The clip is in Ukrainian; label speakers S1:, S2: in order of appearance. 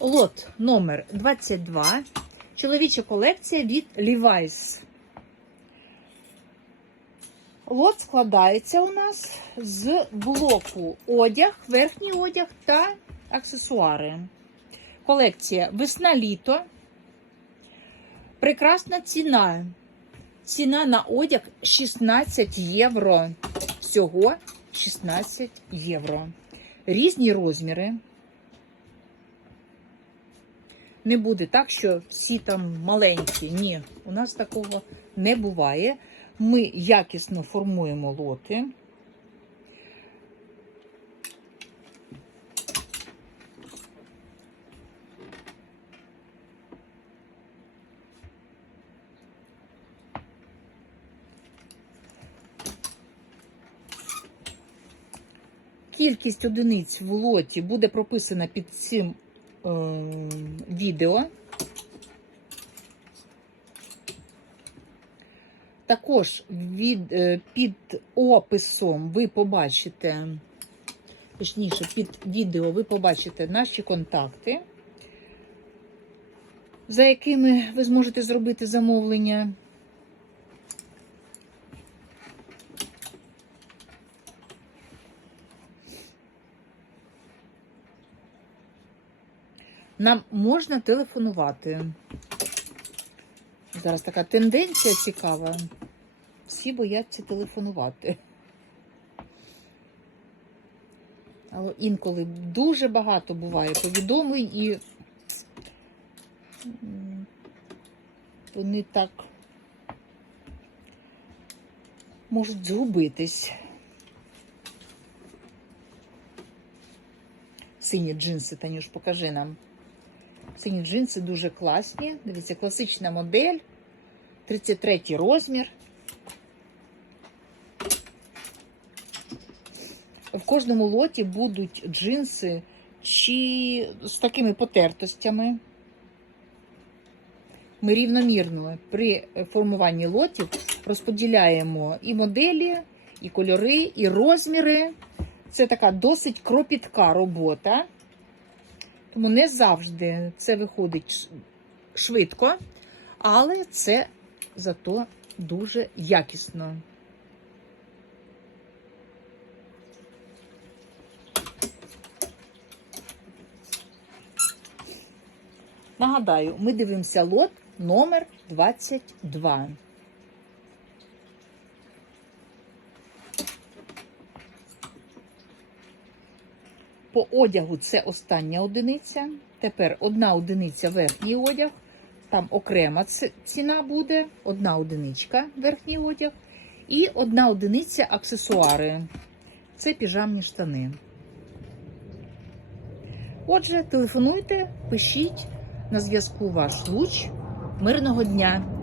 S1: Лот номер 22. Чоловіча колекція від Levi's. Лот складається у нас з блоку одяг, верхній одяг та аксесуари. Колекція весна-літо. Прекрасна ціна. Ціна на одяг 16 євро. Всього 16 євро. Різні розміри. Не буде так, що всі там маленькі. Ні, у нас такого не буває. Ми якісно формуємо лоти. Кількість одиниць в лоті буде прописана під цим відео. Також від, е, під описом ви побачите, точніше, під відео ви побачите наші контакти, за якими ви зможете зробити замовлення. Нам можна телефонувати. Зараз така тенденція цікава. Всі бояться телефонувати. Але інколи дуже багато буває повідомлень і вони так можуть згубитись. Сині джинси, Танюш, покажи нам. Сині джинси дуже класні. Дивіться, класична модель, 33 розмір. В кожному лоті будуть джинси чи з такими потертостями. Ми рівномірно при формуванні лотів розподіляємо і моделі, і кольори, і розміри. Це така досить кропітка робота. Тому не завжди це виходить швидко, але це зато дуже якісно. Нагадаю, ми дивимося лот номер 22. По одягу це остання одиниця. Тепер одна одиниця верхній одяг. Там окрема ціна буде, одна одиничка верхній одяг. І одна одиниця аксесуари. Це піжамні штани. Отже, телефонуйте, пишіть на зв'язку ваш луч. Мирного дня!